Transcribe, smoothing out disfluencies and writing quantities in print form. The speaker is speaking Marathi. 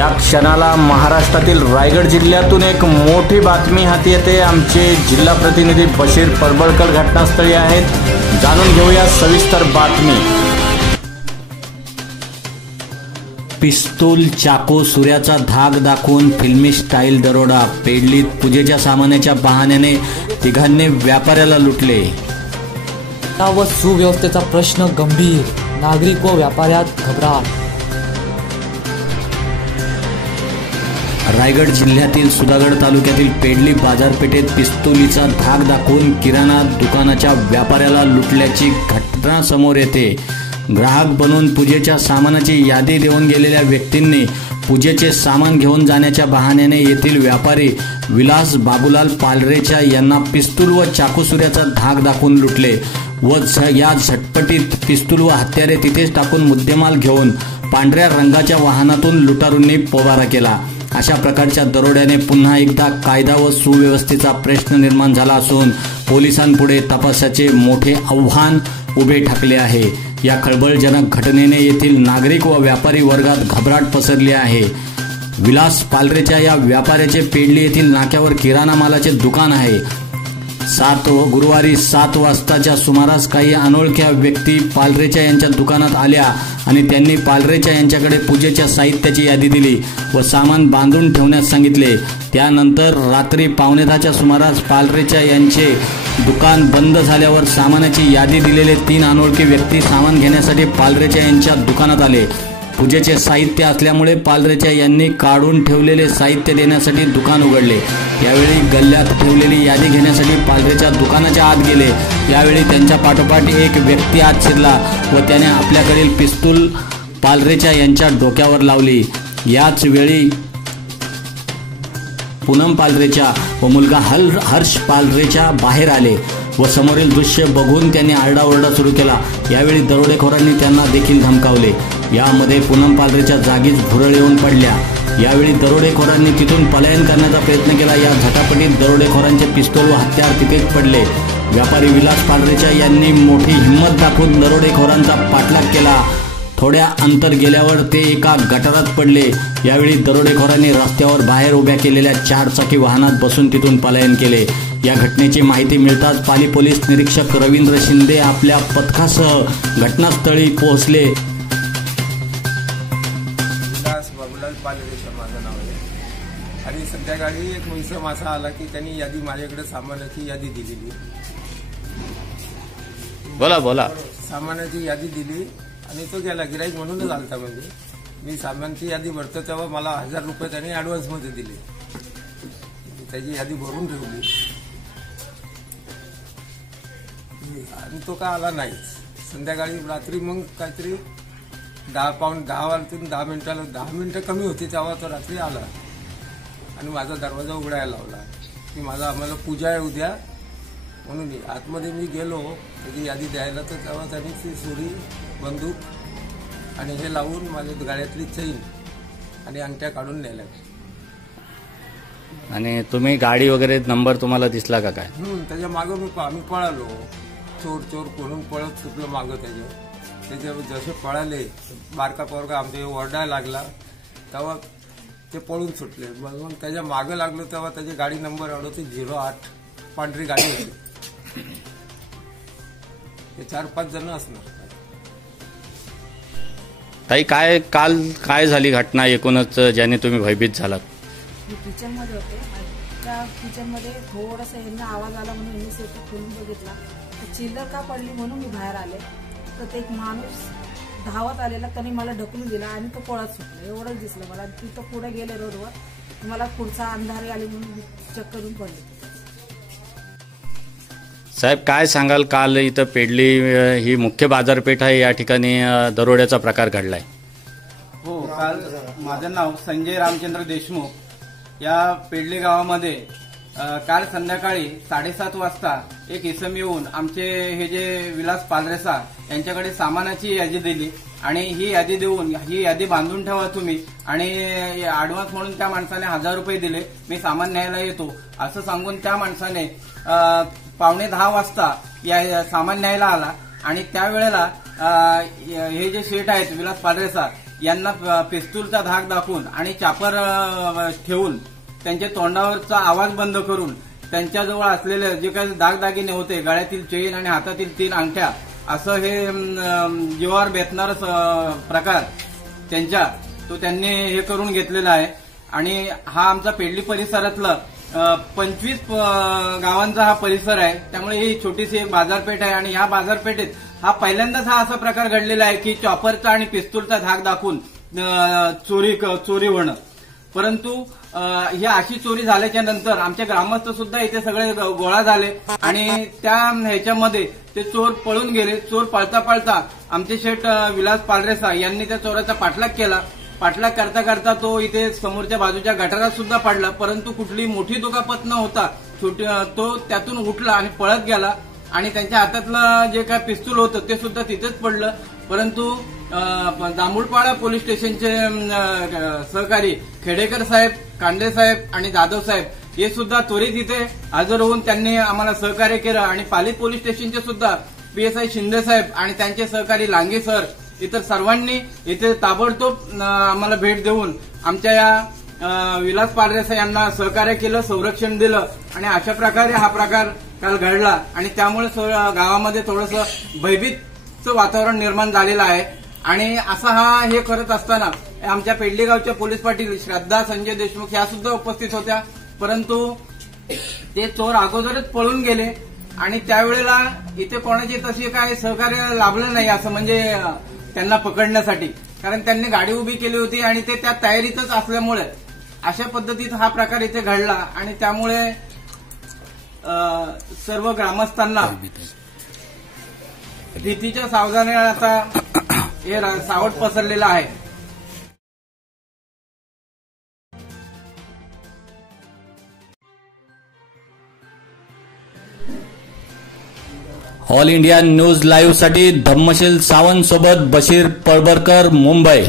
या क्षणाला महाराष्ट्रातील रायगड जिल्ह्यातून एक मोठी बातमी हाती येते। आमचे जिल्हा प्रतिनिधी बशीर परबळकर घटनास्थळी आहेत। जाणून घेऊया सविस्तर बातमी। पिस्तूल, चाकू, सूर्याचा धाक दाखवून फिल्मी स्टाईल दरोडा। पेडलीत पूजेच्या सामानाच्या बहाण्याने तिघांनी व्यापाऱ्याला लुटले। व सुव्यवस्थेचा प्रश्न गंभीर, नागरिक व व्यापाऱ्यात घबराट। रायगड जिल्ह्यातील सुधागड तालुक्यातील पेडली बाजारपेठेत पिस्तुलीचा धाक दाखवून किराणा दुकानाच्या व्यापाऱ्याला लुटल्याची घटना समोर येते। ग्राहक बनून पूजेच्या सामानाची यादी देऊन गेलेल्या व्यक्तींनी पूजेचे सामान घेऊन जाण्याच्या बहाण्याने येथील व्यापारी विलास बाबूलाल पालरेचा यांना पिस्तूल व चाकूसुऱ्याचा धाक दाखवून लुटले व या झटपटीत पिस्तूल व हत्यारे तिथेच टाकून मुद्देमाल घेऊन पांढऱ्या रंगाच्या वाहनातून लुटारूंनी पोबारा केला। अशा प्रकारच्या दरोड्याने पुन्हा एकदा कायदा व सुव्यवस्थेचा प्रश्न निर्माण झाला असून पोलिसांपुढे तपासाचे मोठे आव्हान उभे ठाकले आहे। या खळबळजनक घटनेने येथील नागरिक व व्यापारी वर्गात घबराट पसरली आहे। विलास पालरेच्या या व्यापाऱ्याचे पेडली येथील नाक्यावर किराणा मालाचे दुकान आहे। गुरुवारी 7 वाजताच्या सुमारास काही अनोळख्या व्यक्ती पालरेच्या यांच्या दुकानात आल्या आणि त्यांनी पालरेच्या यांच्याकडे पूजेच्या साहित्याची यादी दिली व सामान बांधून ठेवण्यास सांगितले। त्यानंतर रात्री 9:15च्या सुमारास पालरेच्या यांचे दुकान बंद झाल्यावर सामानाची यादी दिलेले 3 अनोळखी व्यक्ती सामान घेण्यासाठी पालरेच्या यांच्या दुकानात आले। पूजेचे साहित्य असल्यामुळे पालरेच्या यांनी काढून ठेवलेले साहित्य देण्यासाठी दुकान उघडले। यावेळी गल्ल्यात ठेवलेली यादी घेण्यासाठी पालरेच्या दुकानाच्या आत गेले। यावेळी त्यांच्या पाठोपाठ एक व्यक्ती आत शिरला व त्याने आपल्याकडील पिस्तूल पालरेच्या यांच्या डोक्यावर लावली। याच वेळी पूनम पालरेच्या व मुलगा हर्ष पालरेच्या बाहेर आले व समोरील दृश्य बघून त्यांनी आरडाओरडा सुरू केला। यावेळी दरोडेखोरांनी त्यांना देखील धमकावले। यामध्ये पूनम पालरेच्या जागीच भुरळ येऊन पडल्या। यावेळी दरोडेखोरांनी तिथून पलायन करण्याचा प्रयत्न केला। या झटापटीत दरोडेखोरांचे पिस्तूल व हत्यार तिथेच पडले। व्यापारी विलास पालरेच्या यांनी मोठी हिंमत दाखवून दरोडेखोरांचा पाठलाग केला। थोड्या अंतर गेल्यावर ते एका गटारात पडले। यावेळी दरोडेखोरांनी रस्त्यावर बाहेर उभ्या केलेल्या 4 चाकी वाहनात बसून तिथून पलायन केले। या घटनेची माहिती मिळताच पाली पोलीस निरीक्षक रवींद्र शिंदे आपल्या पथकासह घटनास्थळी पोहोचले। विलास बाबूलाल पालरेचा माझं नाव आहे आणि संध्याकाळी एक मुंसम असा आला की त्यांनी यादी माझ्याकडे सामानाची यादी दिलेली। बोला सामानाची यादी दिली आणि तो गेला। गिराईक म्हणूनच आलता। म्हणजे मी सामानची यादी भरतो तेव्हा मला 1000 रुपये त्यांनी ॲडव्हान्समध्ये दिले। त्याची यादी भरून ठेवली आणि तो काय आला नाहीच। संध्याकाळी रात्री मग काहीतरी 10 वाजून 10 मिनिटाला 10 मिनिटं कमी होती तेव्हा तो रात्री आला आणि माझा दरवाजा उघडायला लावला की आम्हाला पूजा आहे उद्या म्हणून। आतमध्ये मी गेलो त्याची यादी द्यायला तर तेव्हा त्यांनी ती सुरी, बंदूक आणि हे लावून माझ्या गाड्यातली चैन आणि अंगठ्या काढून नेल्या। आणि तुम्ही गाडी वगैरे नंबर तुम्हाला दिसला का काय? त्याच्या मागं आम्ही पळालो। चोर कोणून पळत सुटलो मागं त्याच्या जसे पळाले बारका पोरगा आमच्या ओरडायला लागला तेव्हा ते पळून सुटले। मग त्याच्या मागं लागलो तेव्हा त्याची गाडी नंबर होती 08 पांढरी गाडी होती। ते 4-5 जण असणार। ताई काल काय झाली घटना एकूणच ज्याने तुम्ही भयभीत झालात? मी किचनमध्ये होते। त्या किचनमध्ये थोडासा यांना आवाज आला म्हणून यांनी सेट खोलून बघितला तर चिल्लर का पडली म्हणून मी बाहेर आले तर ते एक माणूस धावत आलेला त्याने मला ढकलून दिला आणि तो पळत सुटला। एवढंच दिसलं मला। तिथं पुढे गेले रोडवर मला पुढचा अंधारे आले म्हणून चक्कर येऊन पडले। साहेब काय सांगाल, काल इथं पेडली ही मुख्य बाजारपेठ आहे, या ठिकाणी दरोड्याचा प्रकार घडलाय? हो, काल माझं नाव संजय रामचंद्र देशमुख। या पेडली गावामध्ये काल संध्याकाळी 7:30 वाजता एक इसम येऊन आमचे हे जे विलास पालरेसा यांच्याकडे सामानाची यादी दिली आणि ही यादी देऊन ही यादी बांधून ठेवा तुम्ही आणि ॲडव्हान्स म्हणून त्या माणसाने 1000 रुपये दिले, मी सामान न्यायला येतो असं सांगून त्या माणसाने 9:15 वाजता या सामान न्यायला आला आणि त्यावेळेला हे जे शेठ आहेत विलास पालरेसा यांना पिस्तूलचा धाक दाखवून आणि चापर ठेवून त्यांच्या तोंडावरचा आवाज बंद करून त्यांच्याजवळ असलेले जे काही दागदागिने होते, गळ्यातील चेन आणि हातातील 3 अंगठ्या, असं हे जीवावर बेतणारा प्रकार त्यांनी हे करून घेतलेला आहे. आणि हा आमचा पेडली परिसरातला 25 गावांचा हा परिसर आहे. त्यामुळे ही छोटीशी एक बाजारपेठ आहे आणि या बाजारपेठेत हा पहिल्यांदाच हा असा प्रकार घडलेला आहे की चॉपरचा आणि पिस्तूलचा धाक दाखवून चोरी होणं. परंतु ही अशी चोरी झाल्याच्या नंतर आमचे ग्रामस्थ सुद्धा इथे सगळे गोळा झाले आणि त्या ह्याच्यामध्ये ते चोर पळून गेले. चोर पळता पळता आमचे शेठ विलास पालरेसा यांनी त्या चोराचा पाठलाग केला. पाठलाग करता करता तो इथे समोरच्या बाजूच्या गटारात सुद्धा पडला, परंतु कुठली मोठी दुखापत न होता तो त्यातून उठला आणि पळत गेला आणि त्यांच्या हातातलं जे काय पिस्तूल होतं ते सुद्धा तिथेच पडलं. परंतु जांभूळपाडा पोलीस स्टेशनचे सहकारी खेडेकर साहेब, कांडे साहेब आणि जाधव साहेब हे सुद्धा त्वरित इथे हजर होऊन त्यांनी आम्हाला सहकार्य केलं आणि पाली पोलीस स्टेशनचे सुद्धा PSI शिंदे साहेब आणि त्यांचे सहकारी लांगे सर इतर सर्वांनी इथे ताबडतोब आम्हाला भेट देऊन आमच्या या विलास पालरेसा यांना सहकार्य केलं, संरक्षण दिलं आणि अशा प्रकारे हा प्रकार काल घडला आणि त्यामुळे गावामध्ये थोडंसं भयभीतचं वातावरण निर्माण झालेलं आहे. आणि असा हे करत असताना आमच्या पेडली गावच्या पोलीस पाटील श्रद्धा संजय देशमुख या सुद्धा उपस्थित होत्या, परंतु ते चोर अगोदरच पळून गेले आणि त्यावेळेला इथे कोणाची तशी काय सहकार्य लाभलं नाही असं म्हणजे त्यांना पकडण्यासाठी, कारण त्यांनी गाडी उभी केली होती आणि ते त्या तयारीतच असल्यामुळे अशा पद्धतीत हा प्रकार इथे घडला आणि त्यामुळे सर्व ग्रामस्थांना भीतीच्या सावधानाचा हे सावट पसरलेला आहे. ऑल इंडिया न्यूज लाईव्ह साठी धम्मशील सावंत सोबत बशीर पळबरकर, मुंबई.